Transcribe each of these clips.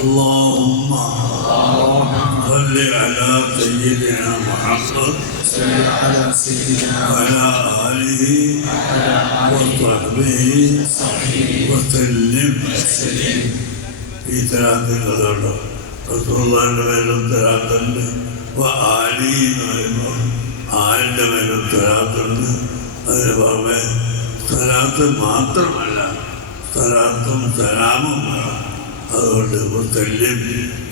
اللهم صل على سيدنا محمد صل على سيدنا وعلى آله وصحبه وسلم ഈ തരാത്തുള്ളതുണ്ട് റസൂള്ളാന്റെ മേലും തരാത്തുണ്ട് ആലി എന്ന് പറയുമ്പോൾ ആലിൻ്റെ മേലും തരാത്തുണ്ട് അതിന് പുറമെ സ്ഥലാത്ത് മാത്രമല്ല സ്ഥലാത്തും സലാമും വേണം അതുകൊണ്ട് മുത്തല്യം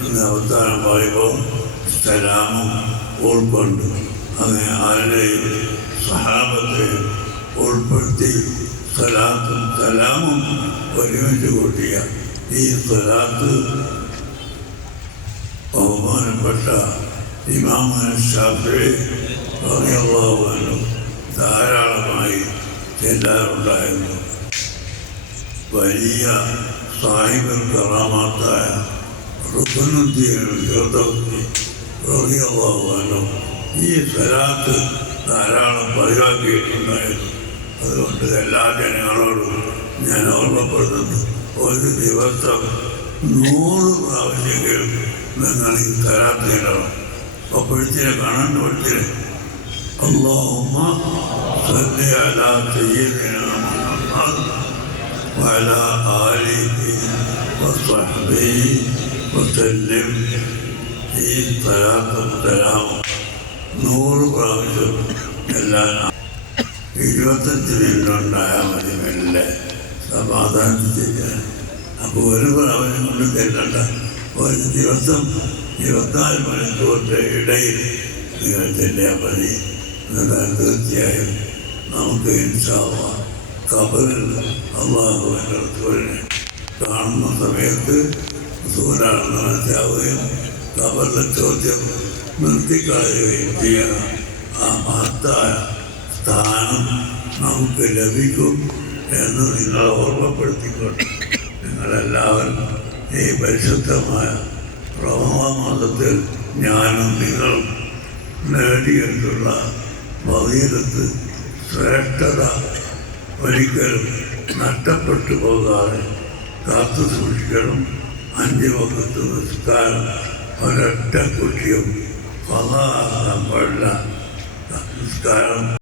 എന്ന അവതാരം പറയുമ്പോൾ സലാമും ഉൾക്കൊണ്ട്. അങ്ങനെ ആരുടെയും സഹാബത്തെ ഉൾപ്പെടുത്തി സലാത്തും സലാമും ഒരുമിച്ച് കൂട്ടിയ ഈ സലാത്ത് ബഹുമാനപ്പെട്ട ഇമാമുന ഷാഫി റളിയല്ലാഹു ധാരാളമായി ചെല്ലാറുണ്ടായിരുന്നു. വലിയ സാഹിബൽ കറാമാത്തായ റുക്കുനുദ്ദീൻ ഫിർദൗസി റളിയല്ലാഹു അൻഹു ഈ സലാത്ത് ധാരാളം പതിവാക്കിയിട്ടുണ്ടായിരുന്നു അതുകൊണ്ട് എല്ലാ ജനങ്ങളോടും ഞാൻ ഓർമ്മപ്പെടുത്തുന്നു ഒരു ദിവസം നൂറ് പ്രാവശ്യമെങ്കിലും നിങ്ങൾ ഈ സലാത്ത് ചെയ്യണം അപ്പോഴത്തേനെ കാണാൻ പഠിച്ചില്ലേ اللهم صل على سيدنا محمد وعلى آله وصحبه وسلم ഈ തലാത്തും തലാമും നൂറ് പ്രാവശ്യം എല്ലാം ഇരുപത്തഞ്ച് മിനിറ്റുണ്ടായാൽ മതി മെല്ലെ സമാധാനത്തില്ല അപ്പോൾ ഒരു പ്രാവശ്യം കൊണ്ട് ചെല്ലണ്ട ഒരു ദിവസം ഇരുപത്തിനാല് മണിക്കൂറിൻ്റെ ഇടയിൽ നിങ്ങൾ ചെല്ലിയാൽ മതി എന്നാൽ തീർച്ചയായും നമുക്ക് ഇൻഷാവ കബറിൽ അള്ളാഹുവിൻ്റെ റസൂലിനെ കാണുന്ന സമയത്ത് റസൂലാണെന്ന് മനസ്സിലാവുകയും കബറിലെ ചോദ്യം നിർത്തിക്കളയുകയും ചെയ്യണം ആ മഹത്തായ സ്ഥാനം നമുക്ക് ലഭിക്കും എന്ന് നിങ്ങൾ ഓർമ്മപ്പെടുത്തിക്കൊണ്ട് നിങ്ങളെല്ലാവരും ഈ പരിശുദ്ധമായ പ്രഭവമാസത്തിൽ ഞാനും നിങ്ങളും നേടിയിട്ടുള്ള ഭഗീരത്ത് ശ്രേഷ്ഠത ഒരിക്കലും നഷ്ടപ്പെട്ടു പോകാതെ കാത്തു സൂക്ഷിക്കണം അഞ്ച് വക്കത്ത് നിസ്കാരം ഒരൊറ്റ കുട്ടിയും പാടില്ല നിസ്കാരം